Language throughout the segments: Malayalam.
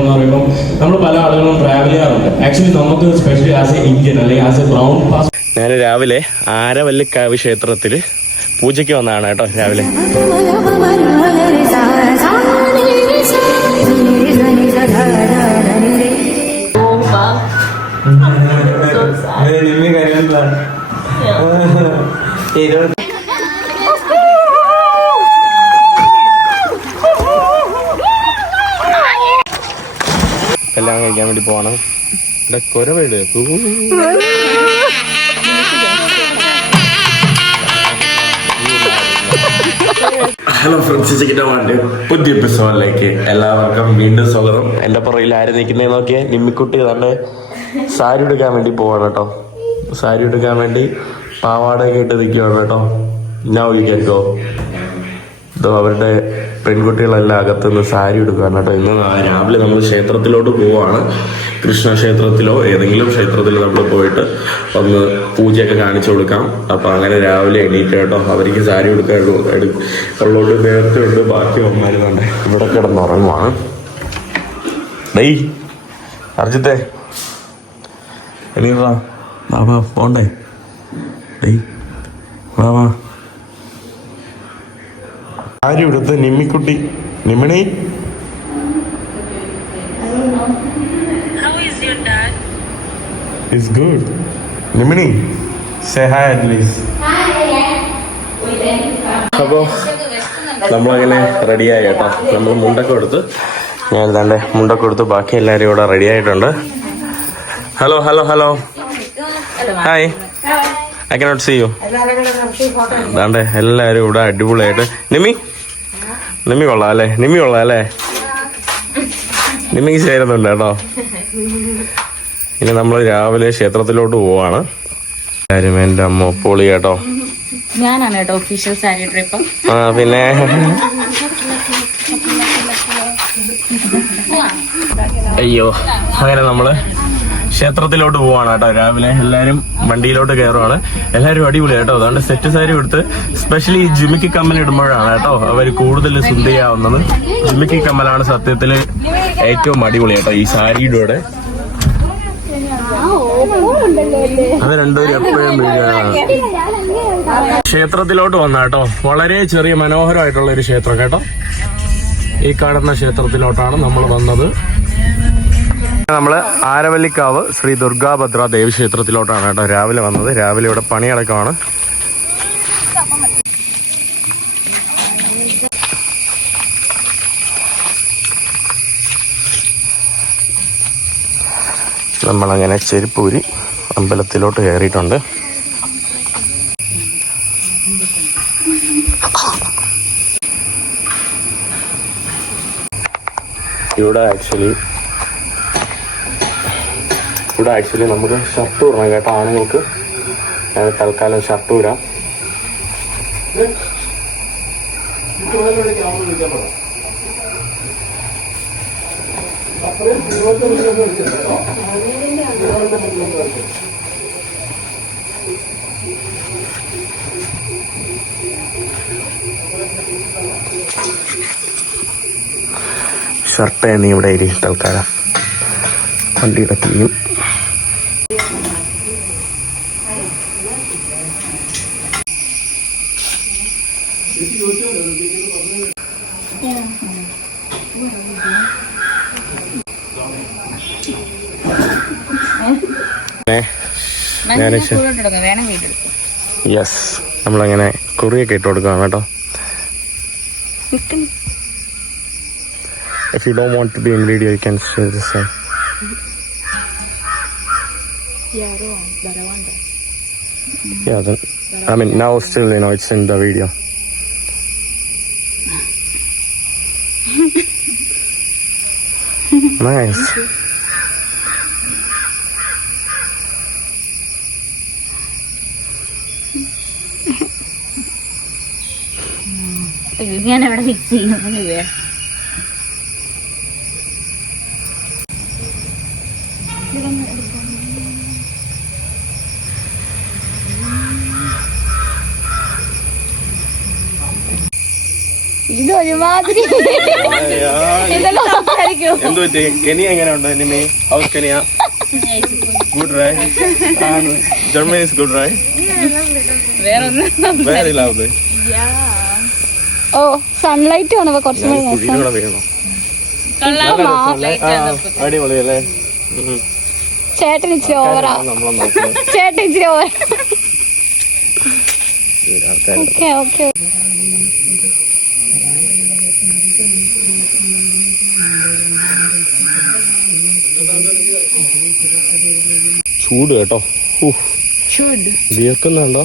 എന്ന് പറയുമ്പോൾ നമ്മൾ പല ആളുകളും ട്രാവൽ ചെയ്യാറുണ്ട്. ആക്ച്വലി നമുക്ക് സ്പെഷ്യലി ആസ് എ ഇന്ത്യൻ അല്ലെങ്കിൽ ആസ് എ ബ്രൗൺ പാസ് ഞാൻ രാവിലെ ആരവല്ലിക്കാവ് ക്ഷേത്രത്തിൽ പൂജയ്ക്ക് വന്നതാണ് കേട്ടോ രാവിലെ. എല്ലാം കഴിക്കാൻ വേണ്ടി പോകണം ഇവിടെ കുരവേട് ഹലോ ഫ്രണ്ട്സ് ചിക്കറ്റമാന്റെ പുതിയ എപ്പിസോഡിലേക്ക് എല്ലാവർക്കും വീണ്ടും സ്വാഗതം. എന്റെ പുറകിൽ ആര് നിൽക്കുന്നത് നോക്കിയാൽ നിമ്മിക്കുട്ടി തന്നെ സാരി എടുക്കാൻ വേണ്ടി പോവാണ് കേട്ടോ. സാരി എടുക്കാൻ വേണ്ടി പാവാടയൊക്കെ ഇട്ട് നിൽക്കുകയാണ് കേട്ടോ. ഞാൻ ഒഴിക്കോ ഇതോ അവരുടെ പെൺകുട്ടികളെല്ലാം അകത്തുനിന്ന് സാരി എടുക്കുകയാണ് കേട്ടോ ഇന്ന് രാവിലെ നമ്മൾ ക്ഷേത്രത്തിലോട്ട് പോവാണ്. കൃഷ്ണ ക്ഷേത്രത്തിലോ ഏതെങ്കിലും ക്ഷേത്രത്തിൽ നമ്മൾ പോയിട്ട് ഒന്ന് പൂജയൊക്കെ കാണിച്ചു കൊടുക്കാം. അപ്പൊ അങ്ങനെ രാവിലെ എണീറ്റ് കേട്ടോ. അവർക്ക് സാരി എടുക്കാൻ ഉള്ളോട്ട് നേരത്തെ ഉണ്ട് ബാക്കി വന്നായിരുന്നുണ്ട്. ഇവിടെ കിടന്നുറങ്ങുവാണ് ഡെയ് അർജിത്തെ. എണീറാ വാ പോണ്ടേ. ഡെയ് വാ വാ. സാരി എടുത്ത് Nimmikkutty? Nimmani? It's good Nimini say hi at least അപ്പോൾ നമ്മളങ്ങനെ റെഡിയായി കേട്ടോ. നമ്മൾ മുണ്ടൊക്കെ എടുത്ത് ഞാൻ ഇതാണ്ട് മുണ്ടൊക്കെ എടുത്ത് ബാക്കി എല്ലാവരും ഇവിടെ റെഡി ആയിട്ടുണ്ട്. Hello hello hello hi I cannot see you അതാണ്ട് എല്ലാവരും ഇവിടെ അടിപൊളിയായിട്ട്. നിമി നിമി കൊള്ളാം അല്ലേ? നിമി കൊള്ളാം അല്ലേ? നിമിക്ക് ചേരുന്നുണ്ട് കേട്ടോ. ഇനി നമ്മൾ രാവിലെ ക്ഷേത്രത്തിലോട്ട് പോവാണ്. എല്ലാവരും എന്റെ അമ്മ പൊളി കേട്ടോ. ഞാനാണ് കേട്ടോ ഒഫീഷ്യൽ സാരി ട്രിപ്പ് ആ പിന്നെ അയ്യോ അങ്ങനെ നമ്മൾ ക്ഷേത്രത്തിലോട്ട് പോവാണ് കേട്ടോ. രാവിലെ എല്ലാവരും വണ്ടിയിലോട്ട് കയറുവാണ്. എല്ലാവരും അടിപൊളി കേട്ടോ. അതുകൊണ്ട് സെറ്റ് സാരി എടുത്ത് സ്പെഷ്യലി ജിമിക്കി കമ്മൽ ഇടുമ്പോഴാണ് കേട്ടോ അവർ കൂടുതൽ സുന്ദരിയാവുന്നത്. ജുമിക്കി കമ്മലാണ് സത്യത്തിൽ ഏറ്റവും അടിപൊളി കേട്ടോ ഈ സാരിയുടെ കൂടെ. അത് രണ്ടുപേരും എപ്പോഴും ക്ഷേത്രത്തിലോട്ട് വന്ന കേട്ടോ. വളരെ ചെറിയ മനോഹരമായിട്ടുള്ള ഒരു ക്ഷേത്രം കേട്ടോ. ഈ കാണുന്ന ക്ഷേത്രത്തിലോട്ടാണ് നമ്മൾ വന്നത്. നമ്മൾ ആരവല്ലിക്കാവ് ശ്രീ ദുർഗാഭദ്ര ദേവീക്ഷേത്രത്തിലോട്ടാണ് കേട്ടോ രാവിലെ വന്നത്. രാവിലെ ഇവിടെ പണിയടക്കമാണ്. നമ്മളങ്ങനെ ചെരുപ്പൂരി അമ്പലത്തിലോട്ട് കയറിയിട്ടുണ്ട്. ഇവിടെ ആക്ച്വലി ഇവിടെ ആക്ച്വലി നമുക്ക് ഷർട്ട് ഇടണം കേട്ടോ. ആണുങ്ങൾക്ക്. തൽക്കാലം ഷർട്ട് ഇടാം. ഷർട്ട് നീ ഇവിടെ ഇരി തൽക്കാലം. വണ്ടിയുടെ കീയും. യെസ് നമ്മളങ്ങനെ കുറിയൊക്കെ ഇട്ട് കൊടുക്കാം കേട്ടോ. If you do want to be video you can share this Yeah, then, I mean, now still, you know, it's in the video. nice. ഞാൻ അവിടെ ഫിക്സ് ചെയ്യുന്നു ഇത് ഒരുമാതിരി എന്ത് പറ്റി? കെനിയ എങ്ങനെയുണ്ട്? നിന്നെ how's Kenya? Good right Germany is good right വേറെ ഒന്നും വേറെ ലവ് ഓ സൺലൈറ്റ് കാണുമ്പോ കുറച്ചും കൂടി അടിപൊളിയല്ലേ? ചേട്ടൻ ഇച്ചിരി ഓവറാ ചേട്ടൻ ഇച്ചിരി ഓവർ ആൾക്കാർ ഓക്കെ ഓക്കെ. ചൂട് കേട്ടോ. ചൂട്. വിയർക്കുന്നുണ്ടോ?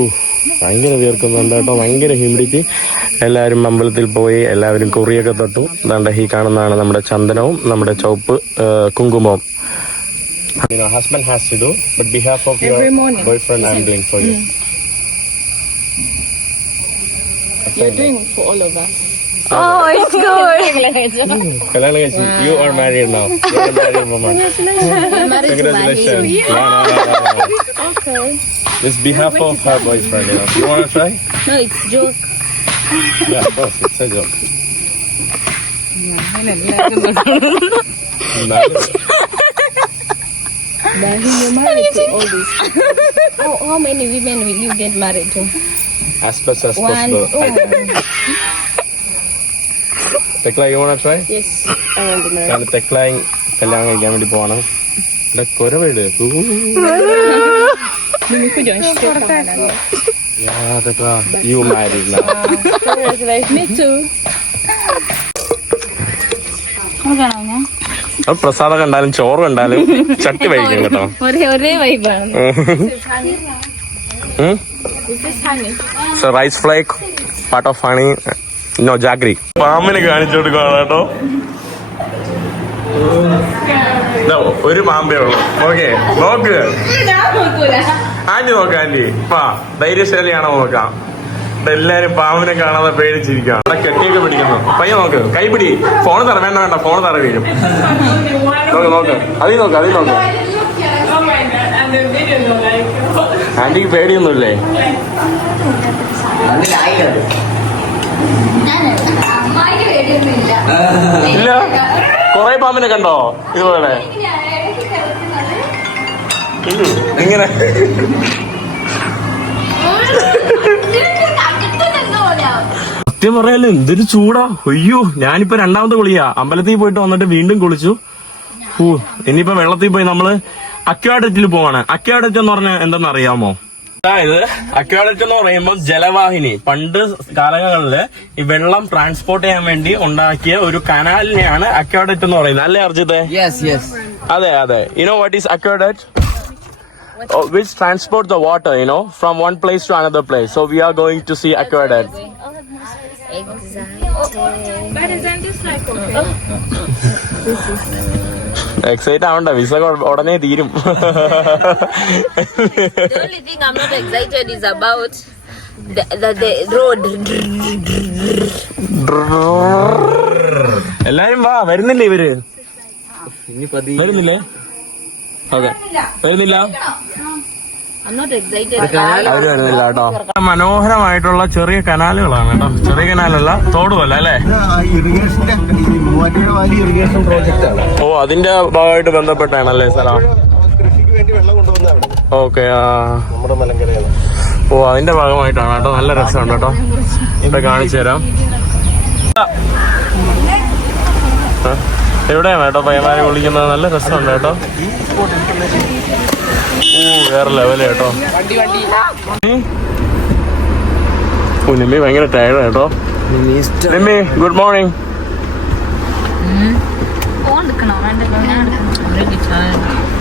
ഉഫ്. ഭയങ്കര വിയർക്കുന്നുണ്ട് കേട്ടോ ഭയങ്കര ഹ്യൂമിഡിറ്റി എല്ലാവരും അമ്പലത്തിൽ പോയി എല്ലാവരും കുറിയൊക്കെ തൊട്ടു ദാണ്ട ഈ കാണുന്നതാണ് നമ്മുടെ ചന്ദനവും നമ്മുടെ ചുവപ്പ് കുങ്കുമവും You know, husband has to do, but behalf of your boyfriend, I'm doing for you. You're doing for all of us. Oh, it's good. കല്യാണം കഴിച്ചു you are married now. You are married woman. Congratulations. Congratulations. Yeah. No, no, no, no. It's behalf of her boyfriend. You, know. you want to try? No, it's joke. Yeah, of course. It's a joke. How, how many women will you get married to? As best as One. possible. Tekla, you want to try? Yes, I want to marry. ഞാൻ തെക്ലായും കല്യാണം കഴിക്കാൻ വേണ്ടി പോകണം ഇവിടെ കുരവേട് യു മാരീഡ് Me too. ഞാൻ. പ്രസാദം കണ്ടാലും ചോറ് കണ്ടാലും ചട്ടി വൈകും കേട്ടോ. ഒരേ ഒരേ വൈബാണ് rice flake part of honey no jaggery പാമ്പിനെ കാണിച്ചു കൊടുക്കണം കേട്ടോ. ഒരു പാമ്പേ ഉള്ളൂ. ഓക്കെ നോക്ക്. ആന്റി നോക്ക് ആന്റി പാ ധൈര്യശാലിയാണോ നോക്കാം. എല്ലാരും പാമ്പിനെ കാണാതെ പേടിച്ചിരിക്കാം അവിടെ കെട്ടിയൊക്കെ പിടിക്കുന്നു. പയ്യ നോക്ക് കൈപിടി. ഫോൺ തറ വേണ്ട വേണ്ട ഫോൺ തറ വീഴും. നോക്ക് നോക്ക്. അതിൽ നോക്ക് അതിൽ നോക്ക്. ആന്റിക്ക് പേടിയൊന്നുമില്ലേ. ഇല്ല? കൊറേ പാമ്പിനെ കണ്ടോ ഇതുപോലെ? ഉം, ഇങ്ങനെ. സത്യം പറയാലോ എന്തൊരു ചൂടാ. അയ്യോ ഞാനിപ്പോ രണ്ടാമത്തെ കുളിയാ അമ്പലത്തിൽ പോയിട്ട് വന്നിട്ട് വീണ്ടും കുളിച്ചു. ഓ ഇനിയിപ്പോ വെള്ളത്തിൽ പോയി നമ്മൾ അക്വാഡറ്റിൽ പോവാണ്. അക്വാഡറ്റ് എന്ന് പറഞ്ഞാൽ എന്തെന്ന് അറിയാമോ? അതായത് അക്വാഡറ്റ് എന്ന് പറയുമ്പോൾ ജലവാഹിനി. പണ്ട് കാലങ്ങളിൽ ഈ വെള്ളം ട്രാൻസ്പോർട്ട് ചെയ്യാൻ വേണ്ടി ഉണ്ടാക്കിയ ഒരു കനാലിനെയാണ് അക്വാഡറ്റ് എന്ന് പറയുന്നത്. അല്ലേ അർജിത്തെ? Yes. അതെ അതെ. You know what is aqueduct which transport the water you know from one place to another place so we are going to see aqueduct excite ആവണ്ട വിസ ഉടനെ തീരും The only thing I'm not excited is about the, the, the road. എല്ലാരും വാ വരുന്നില്ലേ ഇവർ വരുന്നില്ലേ അതെ. വരുന്നില്ല? I'm not excited. അവർ വരുന്നില്ല കേട്ടോ. മനോഹരമായിട്ടുള്ള ചെറിയ കനാലുകളാണ് കേട്ടോ. ചെറിയ കനാലല്ല തോടുമല്ല അല്ലേ? ഓ അതിന്റെ ഭാഗമായിട്ട് ബന്ധപ്പെട്ടാണല്ലേ സ്ഥലം? കൃഷിക്ക് വേണ്ടി വെള്ളം കൊണ്ടുവന്ന അവിടെ ഓക്കെ ആ. നമ്മുടെ മലങ്കരയാണ് ഓ അതിന്റെ ഭാഗമായിട്ടാണ് കേട്ടോ. നല്ല രസമുണ്ട് കേട്ടോ. ഇവിടെ കാണിച്ചു തരാം. എവിടെയാണ് കേട്ടോ പയ്യന്മാരെ വിളിക്കുന്നത്? നല്ല രസമുണ്ട് കേട്ടോ. ഓ വേറെ ലെവൽ കേട്ടോ. നിമ്മി ഭയങ്കര ടയർഡ് കേട്ടോ. നിമ്മി ഗുഡ് മോർണിംഗ്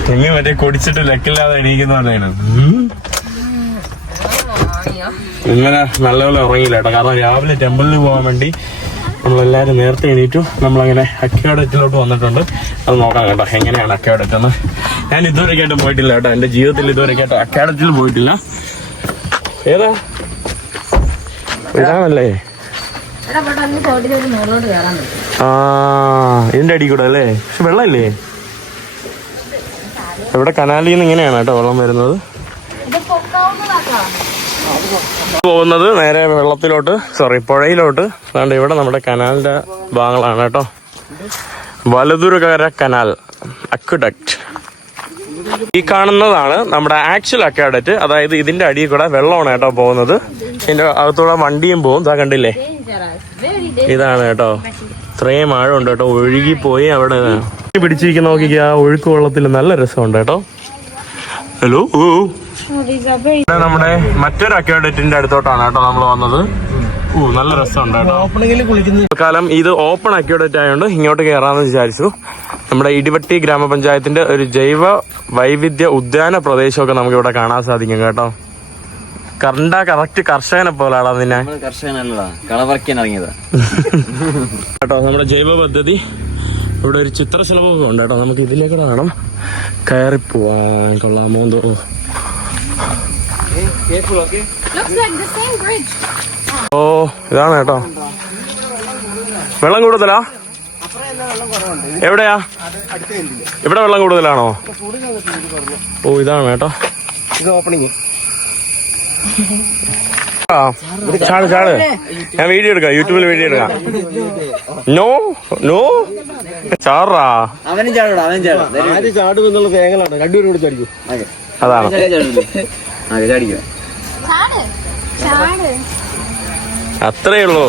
നിമ്മി മറ്റേ കുടിച്ചിട്ട് ലക്കില്ലാതെ എണീക്കുന്നതാണ് ഇങ്ങനെ നല്ലപോലെ ഉറങ്ങിയില്ല കേട്ടോ. കാരണം രാവിലെ ടെമ്പിളിൽ പോകാൻ വേണ്ടി നമ്മളെല്ലാവരും നേരത്തെ എണീറ്റു. നമ്മളങ്ങനെ അക്യോഡറ്റിലോട്ട് വന്നിട്ടുണ്ട്. അത് നോക്കാം കേട്ടോ എങ്ങനെയാണ് അക്യോഡറ്റ് എന്ന് ഞാൻ കേട്ടോ പോയിട്ടില്ല കേട്ടോ എന്റെ ജീവിതത്തിൽ ഇതുവരെ കേട്ടോ അക്യോഡറ്റിൽ പോയിട്ടില്ല. ഏതാ? ഇതാണല്ലേ? ആ ഇതിന്റെ അടി കൂടെ അല്ലേ? പക്ഷെ വെള്ളമില്ലേ? ഇവിടെ കനാലിൽ നിന്ന് ഇങ്ങനെയാണ് കേട്ടോ വെള്ളം വരുന്നത്. പോകുന്നത് നേരെ വെള്ളത്തിലോട്ട് സോറി പുഴയിലോട്ട്. അതുകൊണ്ട് ഇവിടെ നമ്മുടെ കനാലിന്റെ ഭാഗങ്ങളാണ് കേട്ടോ. വലതുരുകര കനാൽ അക്വഡക്റ്റ് ഈ കാണുന്നതാണ് നമ്മുടെ ആക്ച്വൽ അക്കാഡറ്റ് അതായത് ഇതിന്റെ അടിയിൽ കൂടെ വെള്ളമാണ് കേട്ടോ പോകുന്നത്. ഇതിന്റെ അകത്തൂടെ വണ്ടിയും പോകും. ഇതാ കണ്ടില്ലേ? ഇതാണ് കേട്ടോ. ഇത്രയും ആഴമുണ്ട് കേട്ടോ. ഒഴുകി പോയി അവിടെ പിടിച്ചിരിക്കുന്ന നോക്കിക്ക് ആ ഒഴുക്ക് വെള്ളത്തിൽ നല്ല രസമുണ്ട് കേട്ടോ. ഹലോ ഓ നമ്മുടെ മറ്റൊരു അക്വാഡറ്റിന്റെ അടുത്തോട്ടാണ് കേട്ടോ നമ്മൾ വന്നത്. ഓ നല്ല രസമുണ്ട് കേട്ടോ. കാലം ഇത് ഓപ്പൺ അക്വാഡറ്റ് ആയതുകൊണ്ട് ഇങ്ങോട്ട് കയറാമെന്ന് വിചാരിച്ചു. നമ്മുടെ ഇടിവട്ടി ഗ്രാമപഞ്ചായത്തിന്റെ ഒരു ജൈവ വൈവിധ്യ ഉദ്യാന പ്രദേശമൊക്കെ നമുക്ക് ഇവിടെ കാണാൻ സാധിക്കും കേട്ടോ. കണ്ട കറക്റ്റ് കർഷകനെ പോലാടാ നിന്നെ. കേട്ടോ നമ്മുടെ ജൈവ പദ്ധതി. ഇവിടെ ഒരു ചിത്രശലഭമൊക്കെ ഉണ്ട് കേട്ടോ. നമുക്ക് ഇതിലേക്കൂടെ വേണം കയറി പോവാൻ കൊള്ളാമോ എന്തോ ഓ ഇതാണ് കേട്ടോ. വെള്ളം കൂടുതലാ? എവിടെയാ? ഇവിടെ വെള്ളം കൂടുതലാണോ? ഓ ഇതാണ് കേട്ടോ. ഇത് ഓപ്പണിങ് ചാട് ചാട്. ഞാൻ വീഡിയോ എടുക്കാം യൂട്യൂബിൽ വീഡിയോ എടുക്കാം. No no? ചാറാ അവനും ചാടൂടാ അവനും ചാടും. ചാടും എന്നുള്ള തേങ്ങലാണ് രണ്ടുപേരും കൂടി ചടിക്കും. അതാണ്. അത്രേ ഉള്ളൂ.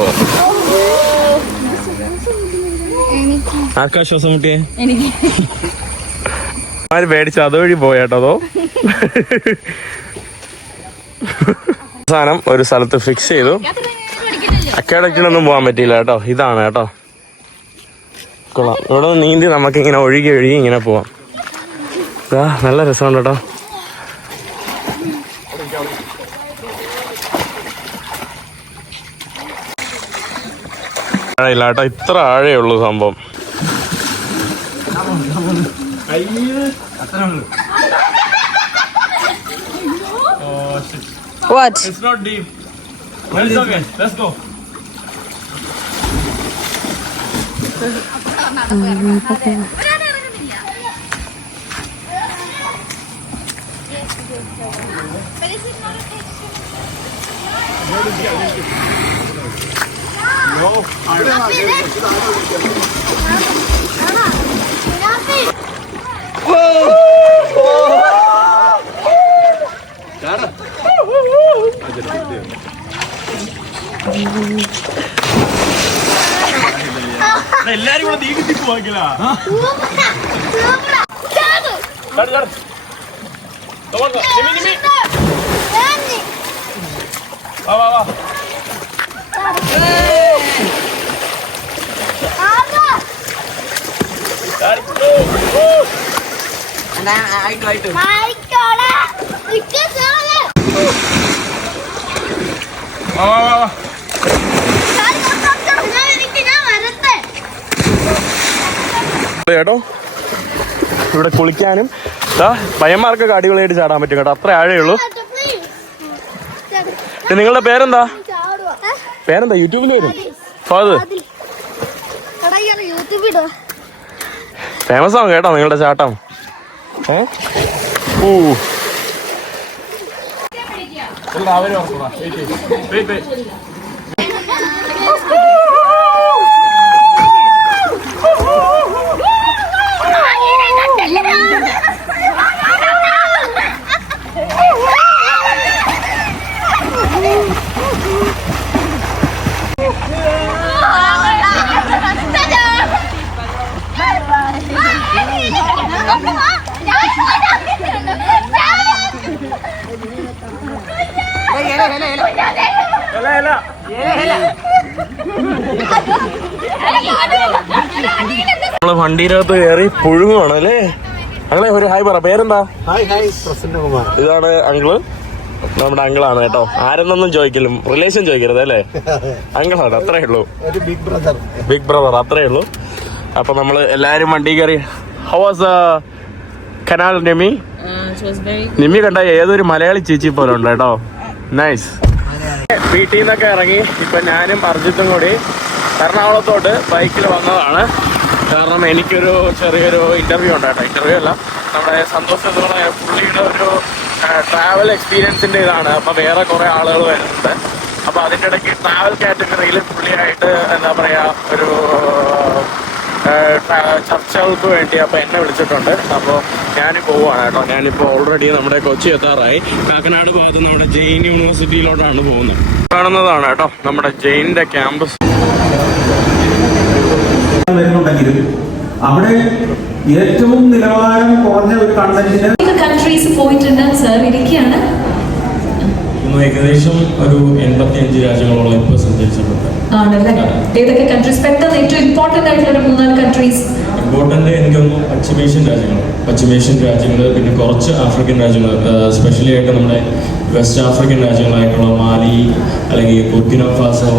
എനിക്ക്. ആർക്കാ ശ്വാസം മുട്ടിയേ? എനിക്ക്. ആര് പേടിച്ചു? അതുവഴി പോയാട്ടോ അതോ? അവസാനം ഒരു സ്ഥലത്ത് ഫിക്സ് ചെയ്തു. അക്കാഡക്റ്റിനൊന്നും പോകാൻ പറ്റിയില്ല കേട്ടോ. ഇതാണ് കേട്ടോ. കൊള്ളാം. ഇവിടെ നിന്ന് നീന്തി നമുക്ക് ഇങ്ങനെ ഒഴുകി ഒഴുകി ഇങ്ങനെ പോവാം. നല്ല രസമുണ്ട് കേട്ടോ. ആഴയില്ല കേട്ടോ ഇത്ര ആഴേ ഉള്ളൂ സംഭവം What? It's not deep. Well, it's okay. Let's go. എല്ലാരും കൂടെ നീക്കി പോവാക്കില്ല വാ വാ വാ വാ. കേട്ടോ ഇവിടെ കുളിക്കാനും പയ്യന്മാർക്കൊക്കെ അടിപൊളിയായിട്ട് ചാടാൻ പറ്റും കേട്ടോ. അത്ര ആഴേ ഉള്ളൂ നിങ്ങളുടെ പേരെന്താ? പേരെന്താ? യൂട്യൂബിൽ വരും ഫാദർ ഫേമസ് ആണ് കേട്ടോ നിങ്ങളുടെ ചാട്ടം. ഏ? വണ്ടിയിനകത്ത് കയറി പുഴുങ്ങുവാണ് അല്ലേ അങ്ങനെ ഒരു ഹായ് പറ. പേരെന്താ? Hi hi Prasanna Kumar. ഇതാണ് അങ്കിൾ. നമ്മുടെ അങ്കിളാണ് കേട്ടോ. ആരെന്നൊന്നും ചോദിക്കലും റിലേഷൻ ചോദിക്കരുത് അല്ലേ? അങ്കിളാണ് അത്രേ ഉള്ളൂ. ഒരു ബിഗ് ബ്രദർ ബിഗ് ബ്രദർ അത്രേ ഉള്ളൂ. അപ്പൊ നമ്മൾ എല്ലാരും വണ്ടി കയറി ഹൗ വാസ് കനാൽ നിമി നിമി കണ്ട ഏതൊരു മലയാളി ചേച്ചി പോലെ ഉണ്ട് കേട്ടോ. നൈസ് വീട്ടിൽ നിന്നൊക്കെ ഇറങ്ങി. ഇപ്പൊ ഞാനും അർജിത്തും കൂടി എറണാകുളത്തോട്ട് ബൈക്കിൽ വന്നതാണ്. കാരണം എനിക്കൊരു ചെറിയൊരു ഇന്റർവ്യൂ ഉണ്ട് ഇന്റർവ്യൂ അല്ല. നമ്മുടെ സന്തോഷ് എന്ന് പറയുന്ന പുള്ളിയുടെ ഒരു ട്രാവൽ എക്സ്പീരിയൻസിന്റെ ഇതാണ്. അപ്പൊ വേറെ കുറേ ആളുകൾ വരുന്നുണ്ട്. അപ്പൊ അതിന്റെ ഇടയ്ക്ക് ട്രാവൽ കാറ്റഗറിയിൽ പുള്ളിയായിട്ട് എന്താ പറയാ ഒരു ചർച്ചകൾക്ക് വേണ്ടി അപ്പൊ എന്നെ വിളിച്ചിട്ടുണ്ട്. അപ്പോൾ ഞാൻ പോവാണ് കേട്ടോ. ഞാനിപ്പോൾ ഓൾറെഡി നമ്മുടെ കൊച്ചി എത്താറായി. കാക്കനാട് ഭാഗത്ത് നമ്മുടെ ജെയിൻ യൂണിവേഴ്സിറ്റിയിലോട്ടാണ് പോകുന്നത്. കാണുന്നതാണ് കേട്ടോ നമ്മുടെ ജെയിനിന്റെ ക്യാമ്പസ് വരുന്നുണ്ടെങ്കിലും അവിടെ ഏറ്റവും നിലവാരം കുറഞ്ഞ ഒരു കണ്ടന്റിന് കൺട്രീസ് പോയിട്ടുണ്ട് സാർ ഇരിക്കുകയാണ് ഇന്ന് ഏകദേശം ഒരു എൺപത്തി അഞ്ച് രാജ്യങ്ങളോളം ഇപ്പൊ സഞ്ചരിച്ചിട്ടുണ്ട്. ആണല്ലേ? ഏതൊക്കെ കൺട്രീസ് പെട്ടെന്ന് ഏറ്റവും ഇമ്പോർട്ടന്റ് ആയിട്ടുള്ള ഒരു മൂന്നാൽ കൺട്രീസ് ഇമ്പോർട്ടന്റ് എനിക്കൊന്ന് പശ്ചിമേഷ്യൻ രാജ്യങ്ങൾ. പശ്ചിമേഷ്യൻ രാജ്യങ്ങൾ പിന്നെ കുറച്ച് ആഫ്രിക്കൻ രാജ്യങ്ങൾ സ്പെഷ്യലി ആയിട്ട് നമ്മുടെ വെസ്റ്റ് ആഫ്രിക്കൻ രാജ്യങ്ങളായിട്ടുള്ള മാലി അല്ലെങ്കിൽ ബുർക്കിന ഫാസോ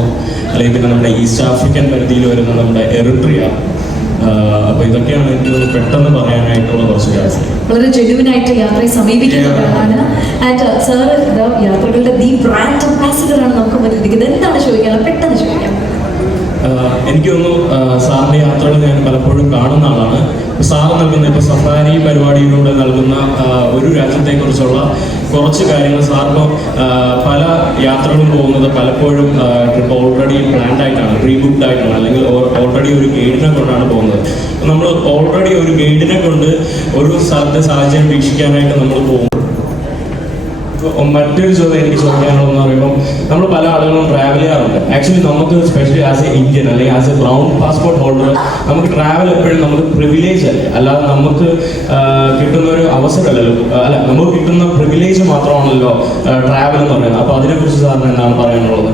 അല്ലെങ്കിൽ പിന്നെ നമ്മുടെ ഈസ്റ്റ് ആഫ്രിക്കൻ പരിധിയിൽ വരുന്ന നമ്മുടെ എറിട്രിയ അപ്പൊ ഇതൊക്കെയാണ് എനിക്ക് പെട്ടെന്ന് പറയാനായിട്ടുള്ള കുറച്ച് കാര്യങ്ങൾ വളരെ ജെന്യുവിനായിട്ട് യാത്രയെ സമീപിക്കുന്നവരാണ് ആൻഡ് സാർ യാത്രകളുടെ ദി ബ്രാൻഡ് അംബാസിഡർ ആണ് നമുക്ക് മുന്നിലിരിക്കുന്നത് എന്താണ് ചോദിക്കാനുള്ളത്? പെട്ടെന്ന് ചോദിക്കാം. ആഹ് എനിക്ക് തോന്നുന്നു സാറിന്റെ യാത്രകൾ ഞാൻ പലപ്പോഴും കാണുന്ന ആളാണ്. സാറ് നൽകുന്ന ഇപ്പൊ സഫാരി പരിപാടിയിലൂടെ നൽകുന്ന ഒരു രാജ്യത്തെ കുറിച്ചുള്ള കുറച്ച് കാര്യങ്ങൾ സാറിന് പല യാത്രകളും പോകുന്നത് പലപ്പോഴും ട്രിപ്പ് ഓൾറെഡി പ്ലാൻഡ് ആയിട്ടാണ് പ്രീ ബുക്ക്ഡ് ആയിട്ടാണ് അല്ലെങ്കിൽ ഓൾറെഡി ഒരു ഗൈഡിനെ കൊണ്ടാണ് പോകുന്നത്. നമ്മൾ ഓൾറെഡി ഒരു ഗൈഡിനെ കൊണ്ട് ഒരു സ്ഥലത്തെ സാഹചര്യം വീക്ഷിക്കാനായിട്ട് നമ്മൾ പോകും. മറ്റൊരു ചോദ്യം എനിക്ക് ചോദിക്കാനുള്ളതെന്ന് പറയുമ്പോൾ നമ്മൾ പല ആളുകളും ട്രാവൽ ചെയ്യാറുണ്ട്. ആക്ച്വലി നമുക്ക് സ്പെഷ്യലി ആസ് എ ഇന്ത്യൻ അല്ലെങ്കിൽ as a brown passport holder നമുക്ക് ട്രാവൽ എപ്പോഴും നമുക്ക് പ്രിവിലേജ് അല്ലേ? അല്ലാതെ നമുക്ക് കിട്ടുന്ന ഒരു അവസരമല്ലല്ലോ. അല്ല നമുക്ക് കിട്ടുന്ന പ്രിവിലേജ് മാത്രമാണല്ലോ ട്രാവൽ എന്ന് പറയുന്നത്. അപ്പോൾ അതിനെക്കുറിച്ച് സാറിന് എന്താണ് പറയാനുള്ളത്?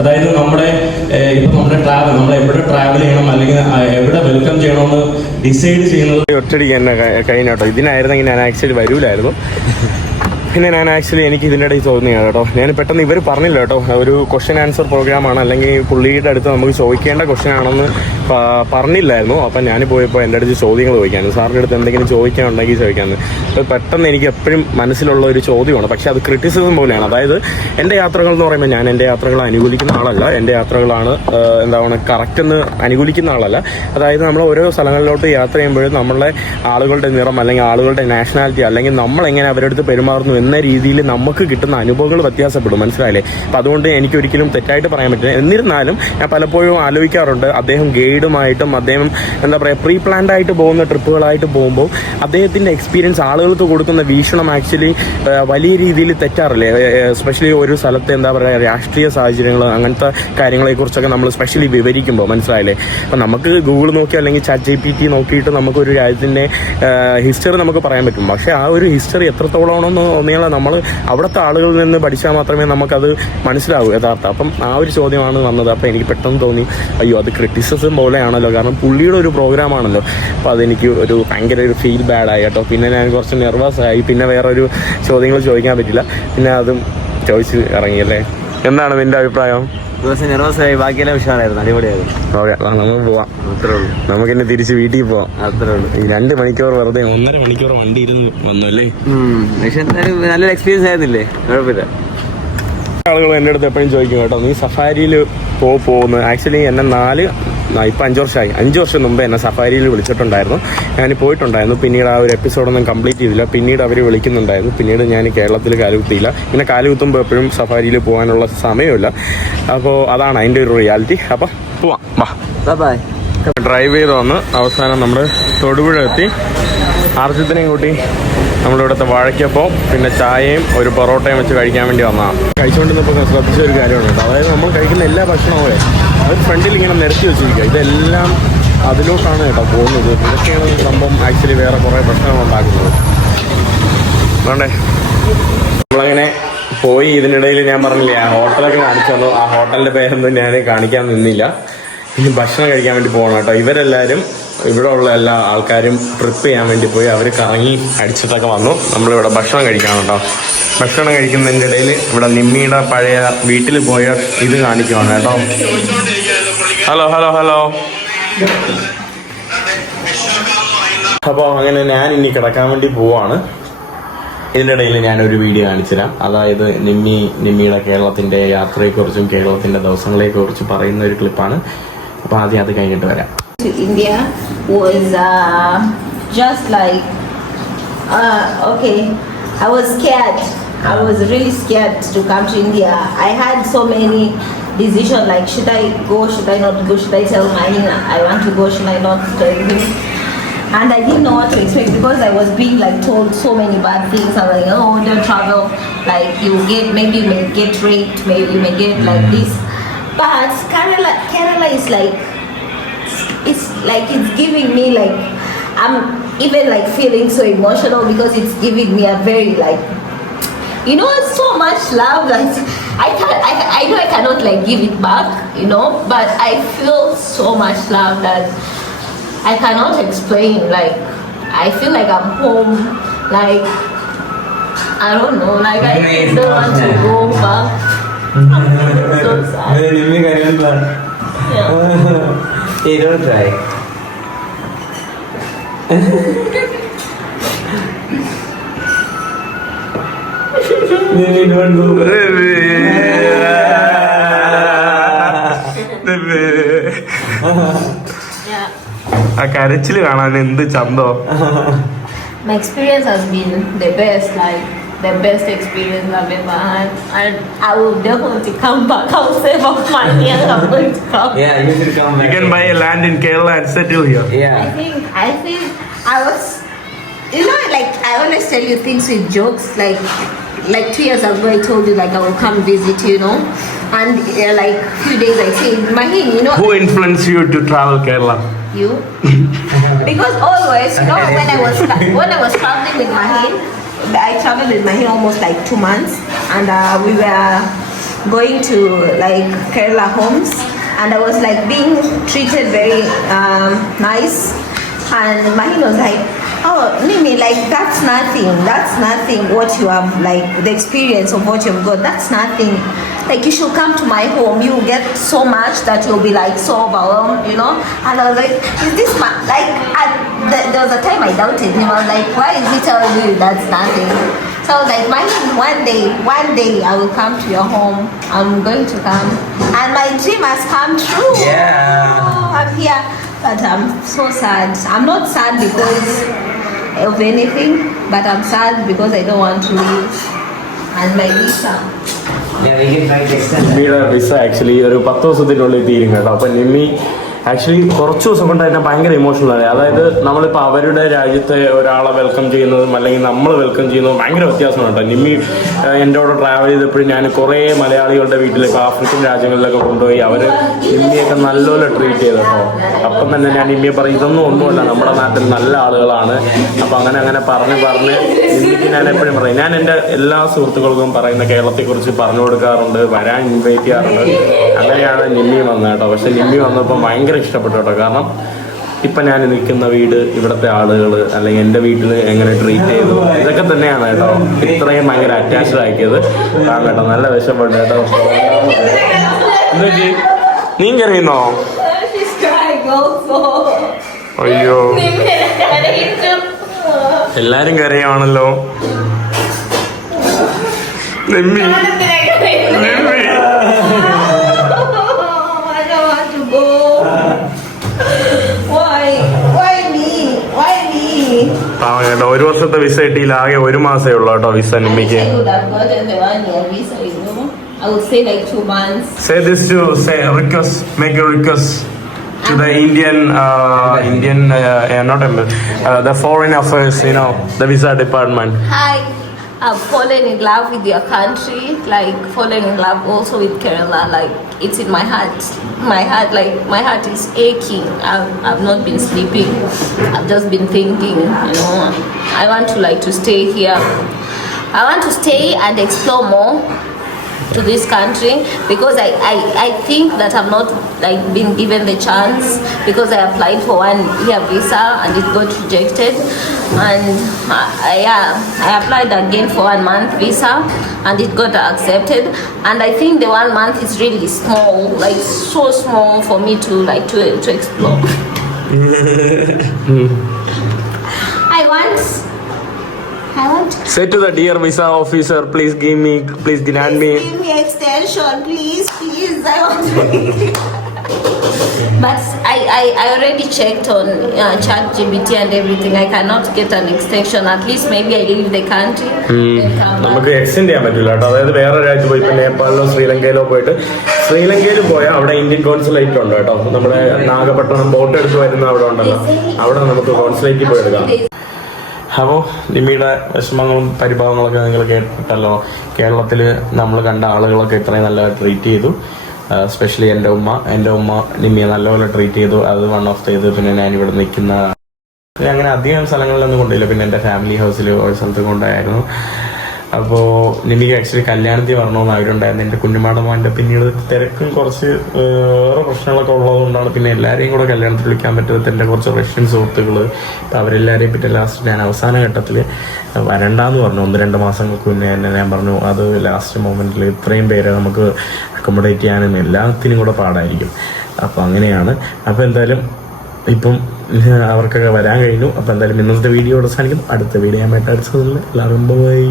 അതായത് നമ്മുടെ ഇപ്പൊ നമ്മുടെ ട്രാവൽ നമ്മൾ എവിടെ ട്രാവൽ ചെയ്യണം അല്ലെങ്കിൽ എവിടെ വെൽക്കം ചെയ്യണമെന്ന് ഡിസൈഡ് ചെയ്യുന്നത് ഒറ്റടിക്ക് എന്നെ ക- കഴിഞ്ഞ കേട്ടോ ഇതിനായിരുന്നെങ്കിൽ ഞാൻ ആക്ച്വലി വരൂലായിരുന്നു. പിന്നെ ഞാൻ ആക്ച്വലി എനിക്ക് ഇതിന്റെ ഇടയിൽ തോന്നിയാണ് കേട്ടോ. ഞാൻ പെട്ടെന്ന് ഇവർ പറഞ്ഞില്ല കേട്ടോ. ഒരു ക്വസ്റ്റ്യൻ ആൻസർ പ്രോഗ്രാമാണ് അല്ലെങ്കിൽ പുള്ളിയുടെ അടുത്ത് നമുക്ക് ചോദിക്കേണ്ട ക്വസ്റ്റ്യൻ ആണെന്ന് പറഞ്ഞില്ലായിരുന്നു. അപ്പം ഞാൻ പോയപ്പോൾ എന്റെ അടുത്ത് ചോദ്യങ്ങൾ ചോദിക്കാനും സാറിന്റെ അടുത്ത് എന്തെങ്കിലും ചോദിക്കാനുണ്ടെങ്കിൽ ചോദിക്കാമെന്ന് അപ്പോൾ പെട്ടെന്ന് എനിക്ക് എപ്പോഴും മനസ്സിലുള്ള ഒരു ചോദ്യമാണ്. പക്ഷേ അത് ക്രിറ്റിസിസം പോലെയാണ്. അതായത് എന്റെ യാത്രകൾ എന്ന് പറയുമ്പോൾ ഞാൻ എന്റെ യാത്രകൾ അനുകൂലിക്കുന്ന ആളല്ല. എന്റെ യാത്രകളാണ് എന്താണ് കറക്റ്റ് എന്ന് അനുകൂലിക്കുന്ന ആളല്ല. അതായത് നമ്മൾ ഓരോ സ്ഥലങ്ങളിലോട്ട് യാത്ര ചെയ്യുമ്പോഴും നമ്മളെ ആളുകളുടെ നിറം അല്ലെങ്കിൽ ആളുകളുടെ നാഷണാലിറ്റി അല്ലെങ്കിൽ നമ്മൾ എങ്ങനെ അവരുടെ അടുത്ത് പെരുമാറുന്നു എന്ന രീതിയിൽ നമുക്ക് കിട്ടുന്ന അനുഭവങ്ങൾ വ്യത്യാസപ്പെടും. മനസ്സിലായില്ലേ? അപ്പം അതുകൊണ്ട് എനിക്ക് ഒരിക്കലും തെറ്റായിട്ട് പറയാൻ പറ്റില്ല. എന്നിരുന്നാലും ഞാൻ പലപ്പോഴും ആലോചിക്കാറുണ്ട് അദ്ദേഹം ഗൈഡുമായിട്ടും അദ്ദേഹം എന്താ പറയുക പ്രീ പ്ലാൻഡ് ആയിട്ട് പോകുന്ന ട്രിപ്പുകളായിട്ട് പോകുമ്പോൾ അദ്ദേഹത്തിന്റെ എക്സ്പീരിയൻസ് ആളുകൾക്ക് കൊടുക്കുന്ന വീക്ഷണം ആക്ച്വലി വലിയ രീതിയിൽ തെറ്റാറില്ലേ? സ്പെഷ്യലി ഒരു സ്ഥലത്തെ എന്താ പറയുക രാഷ്ട്രീയ സാഹചര്യങ്ങൾ അങ്ങനത്തെ കാര്യങ്ങളെക്കുറിച്ചൊക്കെ നമ്മൾ സ്പെഷ്യലി വിവരിക്കുമ്പോൾ മനസ്സിലായില്ലേ? അപ്പം നമുക്ക് ഗൂഗിൾ നോക്കി അല്ലെങ്കിൽ ചാറ്റ് ജി പി ടി നോക്കിയിട്ട് നമുക്കൊരു രാജ്യത്തിന്റെ ഹിസ്റ്ററി നമുക്ക് പറയാൻ പറ്റും. പക്ഷേ ആ ഒരു ഹിസ്റ്ററി എത്രത്തോളം എത്രത്തോളമാണെന്ന് തോന്നിയാൽ നമ്മൾ അവിടുത്തെ ആളുകളിൽ നിന്ന് പഠിച്ചാൽ മാത്രമേ നമുക്കത് മനസ്സിലാവൂ യഥാർത്ഥം. അപ്പം ആ ഒരു ചോദ്യമാണ് വന്നത്. അപ്പം എനിക്ക് പെട്ടെന്ന് തോന്നി അയ്യോ അത് ക്രിറ്റിസിസം പോലെയാണല്ലോ. കാരണം പുള്ളിയുടെ ഒരു പ്രോഗ്രാമാണല്ലോ അപ്പോൾ അതെനിക്ക് ഒരു ഭയങ്കര ഒരു ഫീൽ ബാഡായി കേട്ടോ. പിന്നെ ഞാൻ കുറച്ച് നെർവസ് ആയി. പിന്നെ വേറൊരു ചോദ്യങ്ങൾ ചോദിക്കാൻ പറ്റില്ല. പിന്നെ അതും ചോദിച്ച് ഇറങ്ങിയല്ലേ എന്താണ് നിന്റെ അഭിപ്രായം? നെർവസ് ആയി. ബാക്കിയെല്ലാം ഉഷാറായിരുന്നു. അടിപൊളിയായിരുന്നു ഓക്കെ നമുക്ക് പോവാം. അത്രേ ഉള്ളൂ. നമുക്ക് ഇനി തിരിച്ച് വീട്ടിൽ പോവാം. അത്രേ ഉള്ളൂ. ഈ രണ്ട് മണിക്കൂർ വെറുതെ ഒന്നര മണിക്കൂർ വണ്ടി ഇരുന്ന് വന്നു അല്ലേ? പക്ഷെ എന്തായാലും നല്ലൊരു എക്സ്പീരിയൻസ് ആയിരുന്നില്ലേ? കുഴപ്പമില്ല. ആളുകൾ എന്റെ അടുത്ത് എപ്പോഴും ചോദിക്കും കേട്ടോ നീ സഫാരിയിൽ പോ പോകുന്നു ആക്ച്വലി എന്നെ നാല് ഇപ്പം അഞ്ച് വർഷമായി അഞ്ച് വർഷം മുമ്പ് എന്നെ സഫാരിയിൽ വിളിച്ചിട്ടുണ്ടായിരുന്നു. ഞാൻ പോയിട്ടുണ്ടായിരുന്നു. പിന്നീട് ആ ഒരു എപ്പിസോഡൊന്നും കംപ്ലീറ്റ് ചെയ്തില്ല. പിന്നീട് അവർ വിളിക്കുന്നുണ്ടായിരുന്നു. പിന്നീട് ഞാൻ കേരളത്തിൽ കാലുകുത്തിയില്ല പിന്നെ കാലുകുത്തുമ്പോൾ എപ്പോഴും സഫാരിയിൽ പോകാനുള്ള സമയമില്ല. അപ്പോൾ അതാണ് അതിന്റെ ഒരു റിയാലിറ്റി അപ്പം പോവാം. വാ. ബൈ ഡ്രൈവ് ചെയ്ത് വന്ന് അവസാനം നമ്മൾ തൊടുപുഴ എത്തി. ആർജിത്തിനെയും കൂട്ടി നമ്മളിവിടുത്തെ വാഴയ്ക്കപ്പോൾ പിന്നെ ചായയും ഒരു പൊറോട്ടയും വെച്ച് കഴിക്കാൻ വേണ്ടി വന്നതാണ്. കഴിച്ചുകൊണ്ടിരുന്നപ്പോൾ ശ്രദ്ധിച്ച ഒരു കാര്യമാണ് അതായത് നമ്മൾ കഴിക്കുന്ന എല്ലാ ഭക്ഷണവും അത് ഫ്രണ്ടിൽ ഇങ്ങനെ നിരത്തി വെച്ചിരിക്കുക. ഇതെല്ലാം അതിലോട്ടാണ് കേട്ടോ പോകുന്നത്. ഇതൊക്കെയാണ് സംഭവം ആക്ച്വലി വേറെ കുറേ പ്രശ്നങ്ങൾ ഉണ്ടാക്കുന്നത്. വേണ്ടേ? നമ്മളങ്ങനെ പോയി ഇതിനിടയിൽ ഞാൻ പറഞ്ഞില്ലേ ആ ഹോട്ടലൊക്കെ കാണിച്ചു ആ ഹോട്ടലിന്റെ പേരൊന്നും ഞാൻ കാണിക്കാൻ നിന്നില്ല. ഇനി ഭക്ഷണം കഴിക്കാൻ വേണ്ടി പോകണം കേട്ടോ. ഇവരെല്ലാവരും ഇവിടെ ഉള്ള എല്ലാ ആൾക്കാരും ട്രിപ്പ് ചെയ്യാൻ വേണ്ടി പോയി അവർ കറങ്ങി അടിച്ചിട്ടൊക്കെ വന്നു. നമ്മളിവിടെ ഭക്ഷണം കഴിക്കണം കേട്ടോ. ഭക്ഷണം കഴിക്കുന്നതിന്റെ ഇടയിൽ ഇവിടെ നിമ്മിയുടെ പഴയ വീട്ടിൽ പോയ ഇത് കാണിക്കുവാണ് കേട്ടോ. Hello hello hello. അപ്പോൾ അങ്ങനെ ഞാൻ ഇനി കിടക്കാൻ വേണ്ടി പോവാണ്. ഇതിന്റെ ഇടയിൽ ഞാനൊരു വീഡിയോ കാണിച്ചുതരാം. അതായത് നിമ്മി നിമ്മിയുടെ കേരളത്തിന്റെ യാത്രയെക്കുറിച്ചും കേരളത്തിന്റെ ദിവസങ്ങളെക്കുറിച്ചും പറയുന്ന ഒരു ക്ലിപ്പാണ് അപ്പോൾ ആദ്യം അത് കഴിഞ്ഞിട്ട് വരാം To India was uh, just like uh, okay. I was scared. I was really scared to come to India. I had so many decisions like should I go, should I not go, should I tell Mahina I want to go, should I not tell him? And I didn't know what to expect because I was being like told so many bad things. I was like, oh, don't travel. Like you get, maybe you may get raped, maybe you may get like this. But Kerala, Kerala is like, it's like it's giving me like, I'm even like feeling so emotional because it's giving me a very like you know so much love that I can I, I know I cannot like give it back you know but I feel so much love that I cannot explain like I feel like I'm home like I don't know like I don't want to go back. I'm so sad yeah. Hey, don't try. Maybe don't go. yeah ആ കരച്ചിൽ കാണാൻ എന്ത് ചന്തോ my experience has been the best, like the best experience I've ever had. And I will definitely come back. I'll save up money and I'm going to come. Yeah, you should come back. You can buy a land in Kerala and settle here. Yeah. I think I think I was you know like I always tell you things with jokes like like two years ago I told you like I will come visit you know and uh, like few days I say Mahin you know Who influenced you to travel Kerala? you because always you know when I was when I was traveling with Mahin I traveled with Mahin almost like two months and uh, we were going to like Kerala homes and I was like being treated very um, nice. And Mahin was like oh Mimi like that's nothing. That's nothing what you have like the experience of what you've got. That's nothing. Like you should come to my home. You will get so much that you'll be like so overwhelmed you know? And I was like is this my like I, th- there was a time I doubted him. I was like why is he telling you that's nothing? So I was like my one day one day I will come to your home. I'm going to come. And my dream has come true. Yeah. oh, I'm here but I'm so sad I'm not sad because of anything but I'm sad because I don't want to leave and my visa Yeah, we can try to extend that. നിമ്മിയുടെ visa actually ഒരു പത്ത് ദിവസത്തിനുള്ളിൽ തീരും കേട്ടോ അപ്പൊ നിമ്മി ആക്ച്വലി കുറച്ച് ദിവസം കൊണ്ട് തന്നെ ഭയങ്കര ആയി അതായത് നമ്മളിപ്പോൾ അവരുടെ രാജ്യത്തെ ഒരാളെ വെൽക്കം ചെയ്യുന്നതും അല്ലെങ്കിൽ നമ്മൾ വെൽക്കം ചെയ്യുന്നതും ഭയങ്കര വ്യത്യാസമാണ് കേട്ടോ. നിമ്മി എന്റെ കൂടെ ട്രാവൽ ചെയ്തപ്പോഴും ഞാൻ കുറേ മലയാളികളുടെ വീട്ടിലേക്ക് ആഫ്രിക്കൻ രാജ്യങ്ങളിലൊക്കെ കൊണ്ടുപോയി അവർ നിമ്മിയൊക്കെ നല്ലപോലെ ട്രീറ്റ് ചെയ്തു കേട്ടോ. അപ്പം തന്നെ ഞാൻ നിമ്മിയെ പറയും ഇതൊന്നും ഒന്നുമല്ല നമ്മുടെ നാട്ടിൽ നല്ല ആളുകളാണ്. അപ്പം അങ്ങനെ അങ്ങനെ പറഞ്ഞ് പറഞ്ഞ് നിമ്മിക്ക് ഞാൻ എപ്പോഴും പറയും. ഞാൻ എന്റെ എല്ലാ സുഹൃത്തുക്കൾക്കും പറയുന്ന കേരളത്തെക്കുറിച്ച് പറഞ്ഞു കൊടുക്കാറുണ്ട് വരാൻ ഇൻവൈറ്റ് ചെയ്യാറുണ്ട്. അങ്ങനെയാണ് നിമ്മി വന്നത് കേട്ടോ. പക്ഷേ നിമ്മി വന്നപ്പോൾ ഭയങ്കര ഇഷ്ടപ്പെട്ടു കേട്ടോ. കാരണം ഇപ്പം ഞാൻ നിൽക്കുന്ന വീട് ഇവിടുത്തെ ആളുകൾ അല്ലെങ്കിൽ എന്റെ വീട്ടിൽ എങ്ങനെ ട്രീറ്റ് ചെയ്തു ഇതൊക്കെ തന്നെയാണ് കേട്ടോ. ഇത്രയും ഭയങ്കര അറ്റാച്ച്ഡ് ആക്കിയത്. കാരണം കേട്ടോ നല്ല വിഷമമുണ്ട് കേട്ടോ? നീ കറിയുന്നോ. അയ്യോ. എല്ലാരും കരയാണല്ലോ നിമ്മി നിമ്മി. പാവം കേട്ടോ ഒരു വർഷത്തെ വിസ കിട്ടിയില്ല ആകെ ഒരു മാസേ ഉള്ളൂ കേട്ടോ visa നിമ്മിക്ക് I would have gotten the one year visa, you know. I would say like two months. Say this to say request, make a request to the Indian, uh, Indian, uh, yeah, not embassy, uh, the foreign affairs, you know, the visa department. Hi. I've fallen in love with your country, like fallen in love also with Kerala. Like it's in my heart. My heart, like my heart is aching. I've, I've not been sleeping. I've just been thinking, you know. I want to like to stay here. I want to stay and explore more to this country because I, I, I think that I've not like been given the chance because I applied for one year visa and it got rejected. And uh, yeah I applied again for one month visa and it got accepted. And I think the one month is really small like so small for me to like to, to explore. I I want Say to the dear visa officer, please give me, please grant me. Give me extension, please, please. I want to. But I, I, I already checked on uh, ChatGPT and everything. I cannot get an extension. At least maybe I leave the country. നമുക്ക് എക്സ്റ്റെൻഡ് ചെയ്യാൻ പറ്റില്ല കേട്ടോ അതായത് വേറെ രാജ്യത്ത് പോയി ഇപ്പൊ നേപ്പാളിലോ ശ്രീലങ്കയിലോ പോയിട്ട് ശ്രീലങ്കയിൽ പോയാൽ അവിടെ ഇന്ത്യൻ കോൺസുലേറ്റ് ഉണ്ട് കേട്ടോ നമ്മുടെ നാഗപട്ടണം ബോട്ട് എടുത്ത് വരുന്ന അവിടെ ഉണ്ടല്ലോ അവിടെ നമുക്ക് കോൺസുലേറ്റിൽ പോയി എടുക്കാം അപ്പോൾ നിമ്മിയുടെ വിഷമങ്ങളും പരിഭവങ്ങളൊക്കെ നിങ്ങൾ കേട്ടിട്ടല്ലോ കേരളത്തിൽ നമ്മൾ കണ്ട ആളുകളൊക്കെ ഇത്രയും നല്ല ട്രീറ്റ് ചെയ്തു. സ്പെഷ്യലി എന്റെ ഉമ്മ. എന്റെ ഉമ്മ നിമ്മിയെ നല്ലപോലെ ട്രീറ്റ് ചെയ്തു. അത് വൺ ഓഫ് ചെയ്ത് പിന്നെ ഞാൻ ഇവിടെ നിൽക്കുന്ന അങ്ങനെ അധികം സ്ഥലങ്ങളിലൊന്നും കൊണ്ടില്ല പിന്നെ എന്റെ ഫാമിലി ഹൗസിൽ ഒരു സ്ഥലത്ത് കൊണ്ടായിരുന്നു അപ്പോൾ എനിക്ക് ആക്ച്വലി കല്യാണത്തിൽ വരണമെന്ന് ആഗ്രഹമുണ്ടായിരുന്നു. എന്റെ കുഞ്ഞുമാടെ മോന്റെ പിന്നീട് തിരക്കും കുറച്ച് വേറെ പ്രശ്നങ്ങളൊക്കെ ഉള്ളതുകൊണ്ടാണ് പിന്നെ എല്ലാവരെയും കൂടെ കല്യാണത്തിൽ വിളിക്കാൻ പറ്റാത്ത എന്റെ കുറച്ച് റഷ്യൻ സുഹൃത്തുക്കൾ അവരെല്ലാരെയും പറ്റി ലാസ്റ്റ് ഞാൻ അവസാന ഘട്ടത്തിൽ വരണ്ടാന്ന് പറഞ്ഞു. ഒന്ന് രണ്ട് മാസങ്ങൾക്ക് മുന്നേ തന്നെ ഞാൻ പറഞ്ഞു അത് ലാസ്റ്റ് മൊമെന്റിൽ ഇത്രയും പേരെ നമുക്ക് അക്കോമഡേറ്റ് ചെയ്യാനും എല്ലാത്തിനും കൂടെ പാടായിരിക്കും. അപ്പോൾ അങ്ങനെയാണ്. അപ്പോൾ എന്തായാലും ഇപ്പം അവർക്കൊക്കെ വരാൻ കഴിഞ്ഞു. അപ്പോൾ എന്തായാലും ഇന്നത്തെ വീഡിയോ അവസാനിക്കും അടുത്ത വീഡിയോ ഞാൻ എല്ലാവരും ബൈ